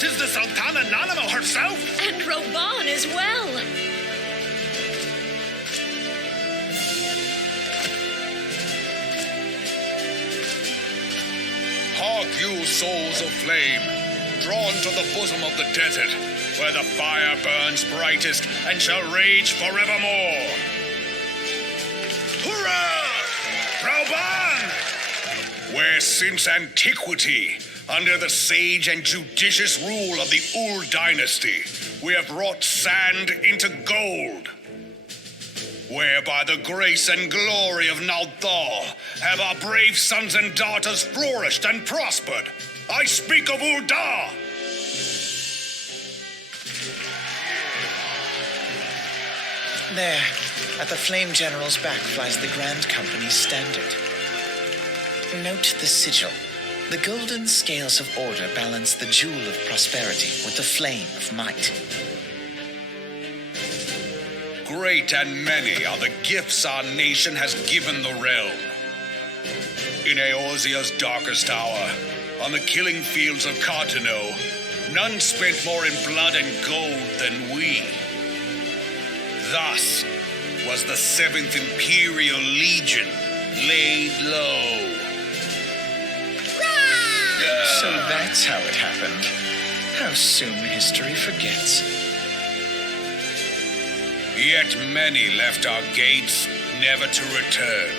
'Tis the Sultana Nanamo herself. And Roban as well. Hark you, souls of flame, drawn to the bosom of the desert, where the fire burns brightest and shall rage forevermore. Hurrah! Rauban! Where since antiquity, under the sage and judicious rule of the Ul dynasty, we have wrought sand into gold. Where by the grace and glory of Nalthal have our brave sons and daughters flourished and prospered. I speak of Ul'dah. There, at the Flame General's back flies the Grand Company's standard. Note the sigil. The golden scales of order balance the jewel of prosperity with the flame of might. Great and many are the gifts our nation has given the realm. In Eorzea's darkest hour, on the killing fields of Cartano, none spent more in blood and gold than we. Thus was the 7th Imperial Legion laid low. So that's how it happened. How soon history forgets. Yet many left our gates, never to return.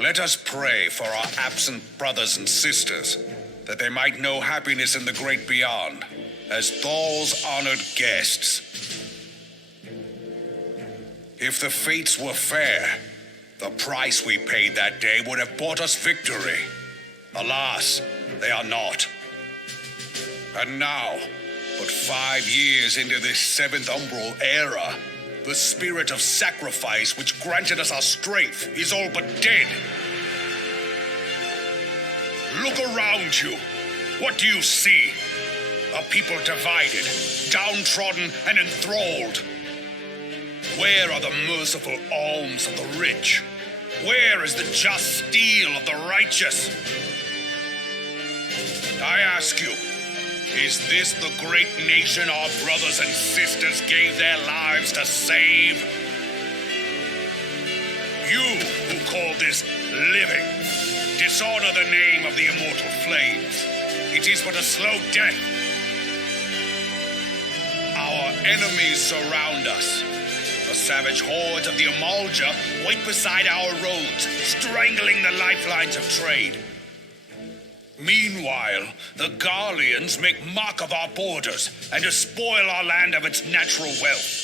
Let us pray for our absent brothers and sisters, that they might know happiness in the great beyond, as Thal's honored guests. If the fates were fair, the price we paid that day would have bought us victory. Alas, they are not. And now, but 5 years into this 7th Umbral era, the spirit of sacrifice which granted us our strength is all but dead. Look around you. What do you see? A people divided, downtrodden, and enthralled. Where are the merciful alms of the rich? Where is the just steel of the righteous? I ask you, is this the great nation our brothers and sisters gave their lives to save? You who call this living, dishonor the name of the immortal flames. It is but a slow death. Our enemies surround us. The savage hordes of the Amalja wait beside our roads, strangling the lifelines of trade. Meanwhile, the Garleans make mock of our borders and despoil our land of its natural wealth.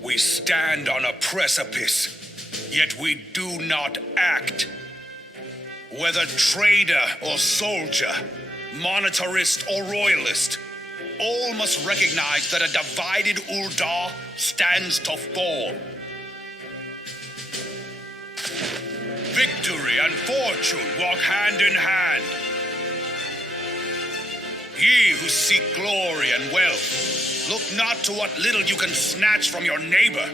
We stand on a precipice, yet we do not act. Whether trader or soldier, monetarist or royalist, all must recognize that a divided Ul'dah stands to fall. Victory and fortune walk hand in hand. Ye who seek glory and wealth, look not to what little you can snatch from your neighbor,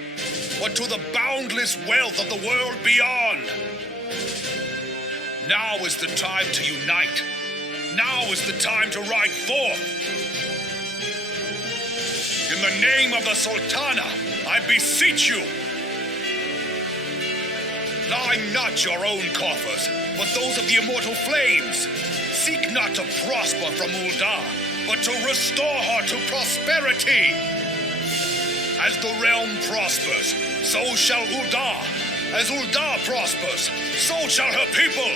but to the boundless wealth of the world beyond. Now is the time to unite. Now is the time to ride forth. In the name of the Sultana, I beseech you. Line not your own coffers, but those of the immortal flames. Seek not to prosper from Ul'dah, but to restore her to prosperity. As the realm prospers, so shall Ul'dah. As Ul'dah prospers, so shall her people.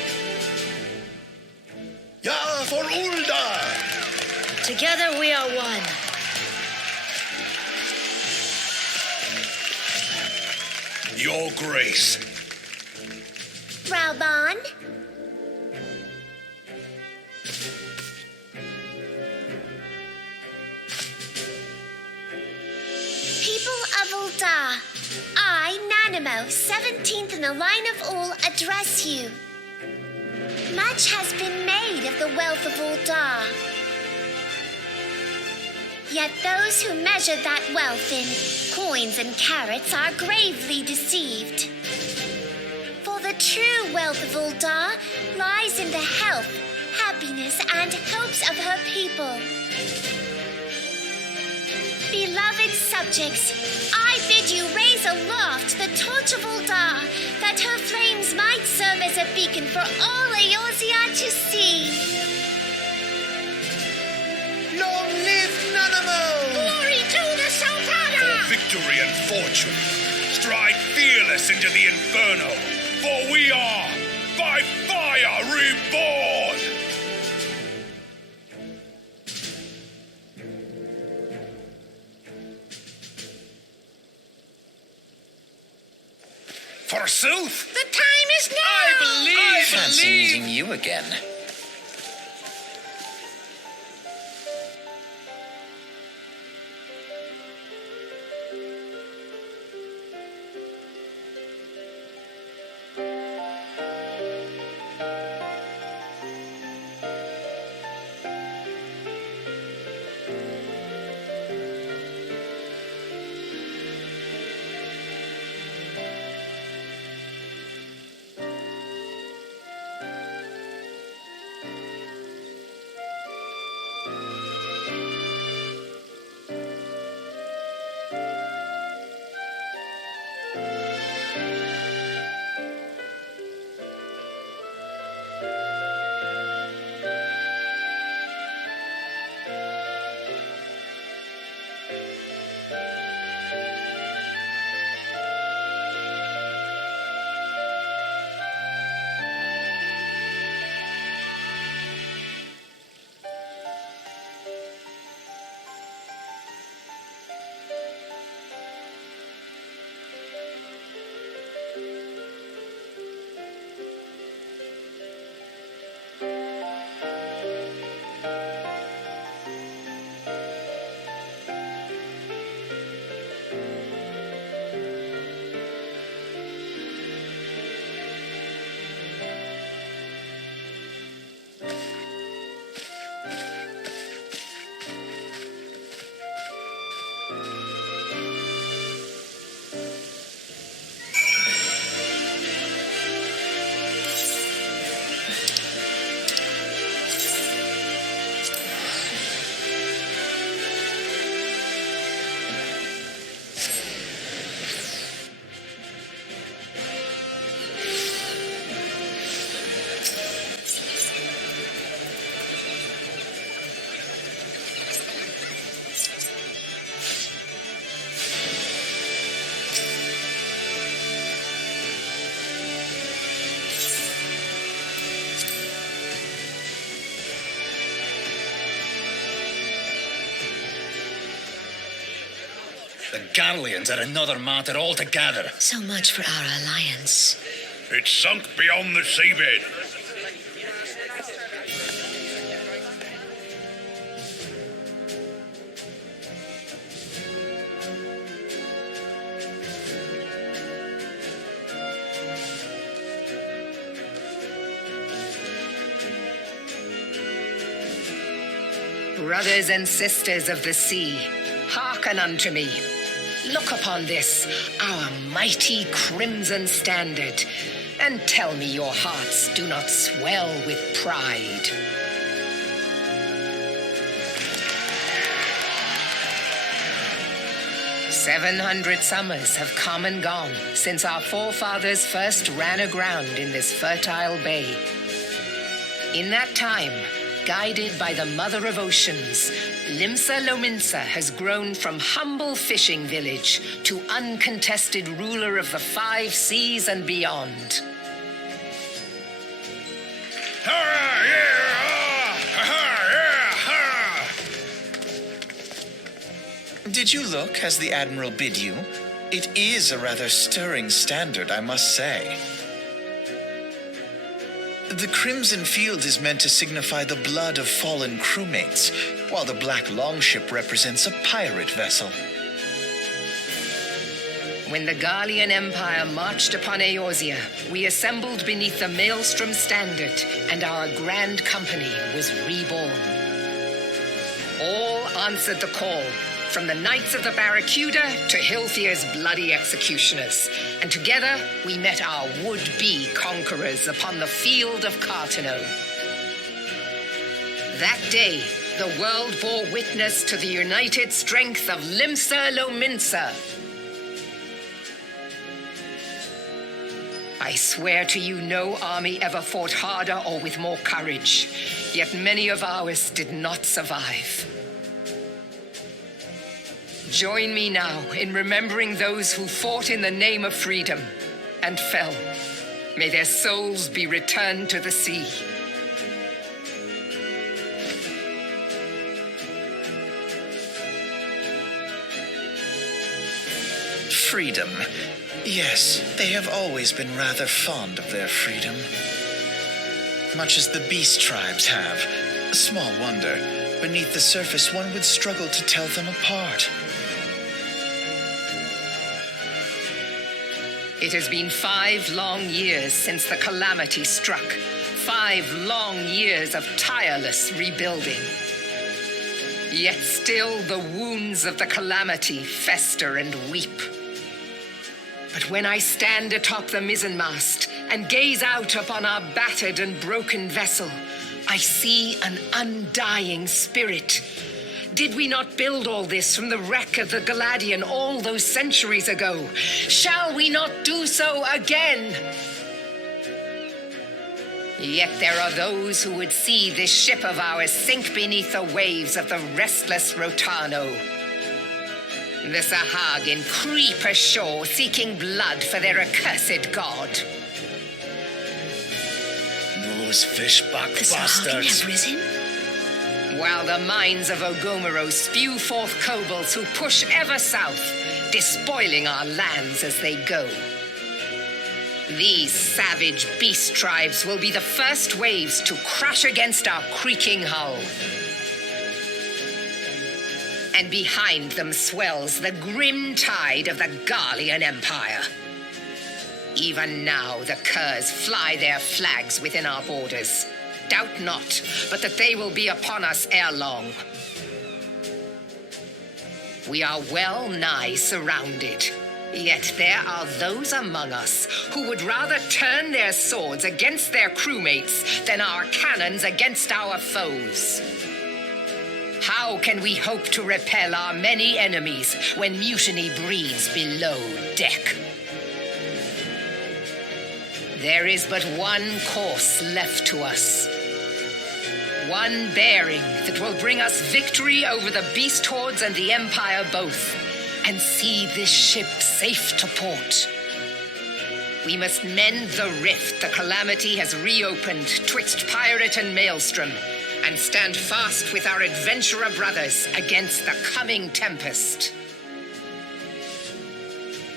Ya for Ul'dah! Together we are one. Your Grace. Rauban? People of Ul'dah, I, Nanamo, 17th in the line of Ul, address you. Much has been made of the wealth of Ul'dah. Yet those who measure that wealth in coins and carats are gravely deceived. For the true wealth of Ul'dah lies in the health, happiness, happiness and hopes of her people. Beloved subjects, I bid you raise aloft the torch of Uldar, that her flames might serve as a beacon for all Eorzea to see. Long live Nanamo! Glory to the Sultana! For victory and fortune, stride fearless into the inferno, for we are by fire reborn! Forsooth! The time is now! I fancy meeting you again. The Garleans are another matter altogether. So much for our alliance. It's sunk beyond the seabed. Brothers and sisters of the sea, hearken unto me. Look upon this, our mighty crimson standard, and tell me your hearts do not swell with pride. "700 summers have come and gone since our forefathers first ran aground in this fertile bay. In that time, guided by the Mother of Oceans, Limsa Lominsa has grown from humble fishing village to uncontested ruler of the 5 seas and beyond. Did you look as the Admiral bid you? It is a rather stirring standard, I must say. The crimson field is meant to signify the blood of fallen crewmates, while the black longship represents a pirate vessel. When the Garlean Empire marched upon Eorzea, we assembled beneath the Maelstrom standard, and our grand company was reborn. All answered the call, from the Knights of the Barracuda to Hilthier's bloody executioners, and together we met our would-be conquerors upon the field of Cartano. That day, the world bore witness to the united strength of Limsa Lominsa. I swear to you, no army ever fought harder or with more courage, yet many of ours did not survive. Join me now in remembering those who fought in the name of freedom and fell. May their souls be returned to the sea. Freedom. Yes, they have always been rather fond of their freedom. Much as the beast tribes have. Small wonder. Beneath the surface, one would struggle to tell them apart. It has been 5 long years since the calamity struck. 5 long years of tireless rebuilding. Yet still the wounds of the calamity fester and weep. But when I stand atop the mizzenmast and gaze out upon our battered and broken vessel, I see an undying spirit. Did we not build all this from the wreck of the Galadian all those centuries ago? Shall we not do so again? Yet there are those who would see this ship of ours sink beneath the waves of the restless Rotano. The Sahagin creep ashore seeking blood for their accursed god. Those fishback The Sahagin bastards. have risen? While the mines of Ogomero spew forth kobolds who push ever south, despoiling our lands as they go. These savage beast tribes will be the first waves to crash against our creaking hull. And behind them swells the grim tide of the Garlean Empire. Even now the curs fly their flags within our borders. Doubt not, but that they will be upon us ere long. We are well nigh surrounded. Yet there are those among us who would rather turn their swords against their crewmates than our cannons against our foes. How can we hope to repel our many enemies when mutiny breeds below deck? There is but one course left to us. One bearing that will bring us victory over the beast hordes and the Empire both, and see this ship safe to port. We must mend the rift the calamity has reopened twixt pirate and maelstrom, and stand fast with our adventurer brothers against the coming tempest.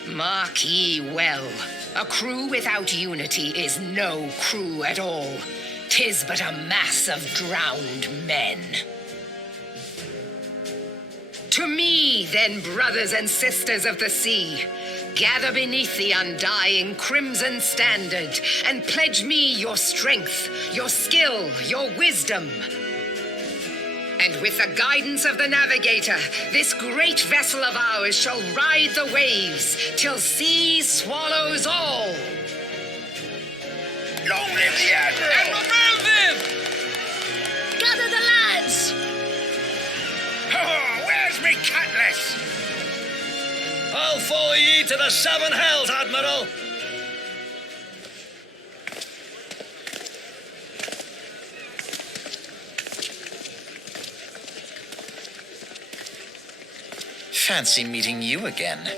Mark ye well, a crew without unity is no crew at all. 'Tis but a mass of drowned men. To me, then, brothers and sisters of the sea, gather beneath the undying crimson standard and pledge me your strength, your skill, your wisdom. And with the guidance of the navigator, this great vessel of ours shall ride the waves till sea swallows all. Long live the Admiral! Admiral Melvin! Gather the lads! Oh, where's me cutlass? I'll follow ye to the 7 hells, Admiral! Fancy meeting you again.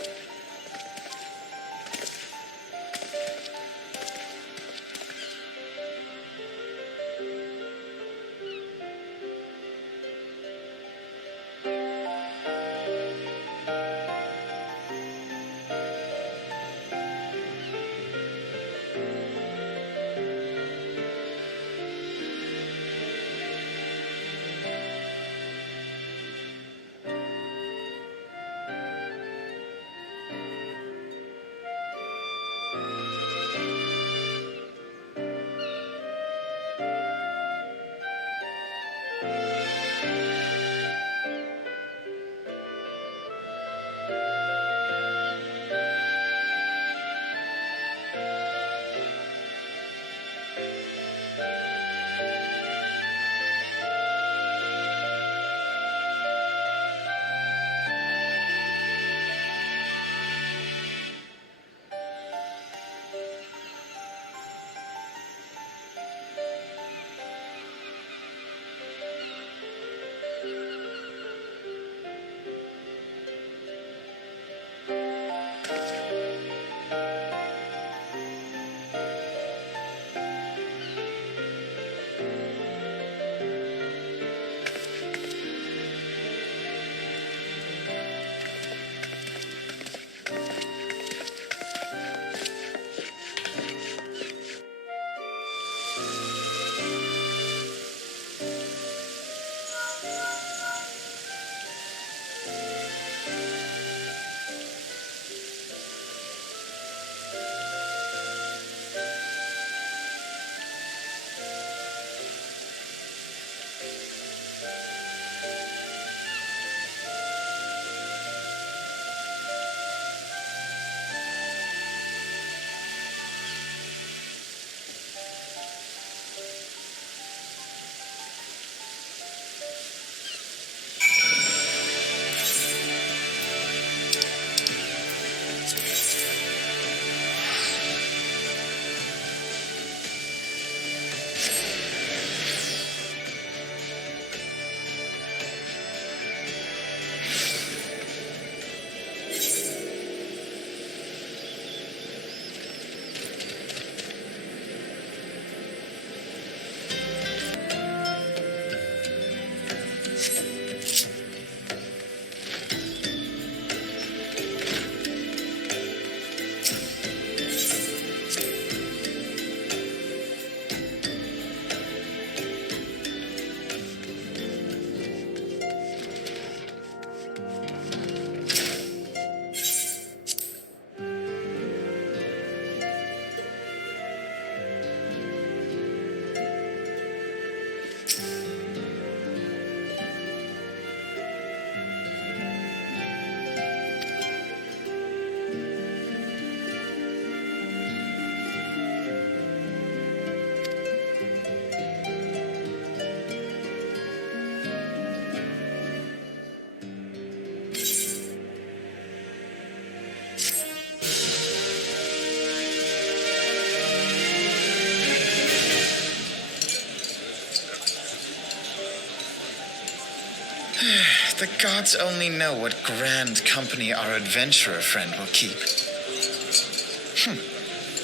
The gods only know what grand company our adventurer friend will keep.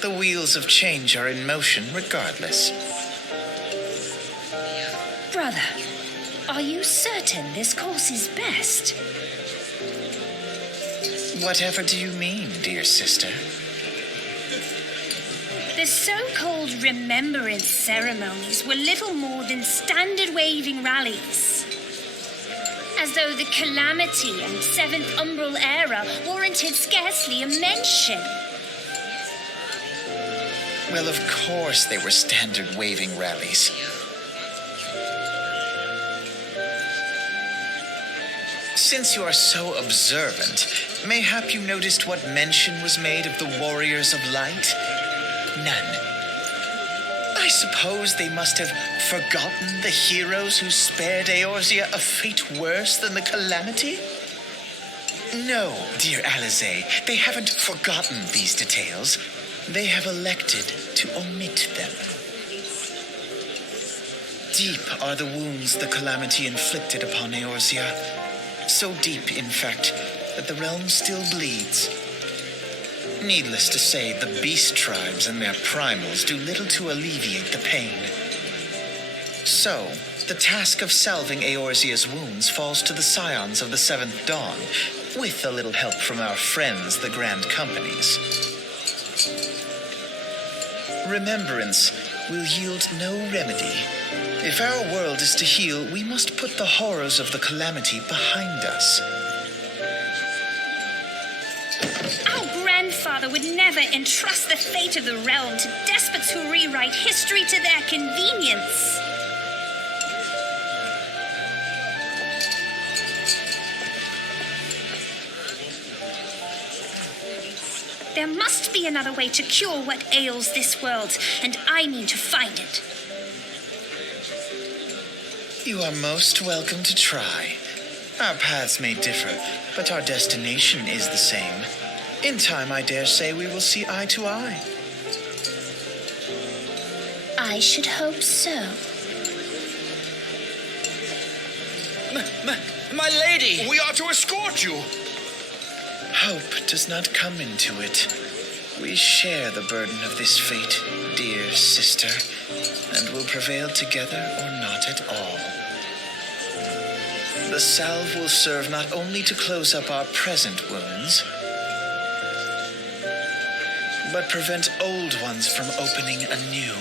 The wheels of change are in motion regardless. Brother, are you certain this course is best? Whatever do you mean, dear sister? The so-called remembrance ceremonies were little more than standard waving rallies. As though the Calamity and Seventh Umbral era warranted scarcely a mention. Well, of course they were standard waving rallies. Since you are so observant, mayhap you noticed what mention was made of the warriors of light? None. I suppose they must have forgotten the heroes who spared Eorzea a fate worse than the Calamity? No, dear Alizé, they haven't forgotten these details. They have elected to omit them. Deep are the wounds the Calamity inflicted upon Eorzea. So deep, in fact, that the realm still bleeds. Needless to say, the beast tribes and their primals do little to alleviate the pain. So, the task of salving Eorzea's wounds falls to the scions of the Seventh Dawn, with a little help from our friends, the Grand Companies. Remembrance will yield no remedy. If our world is to heal, we must put the horrors of the Calamity behind us. Our grandfather would never entrust the fate of the realm to despots who rewrite history to their convenience. There must be another way to cure what ails this world, and I mean to find it. You are most welcome to try. Our paths may differ, but our destination is the same. In time, I dare say we will see eye to eye. I should hope so. My lady! We are to escort you. Hope does not come into it. We share the burden of this fate, dear sister, and will prevail together or not at all. The salve will serve not only to close up our present wounds, but prevent old ones from opening anew.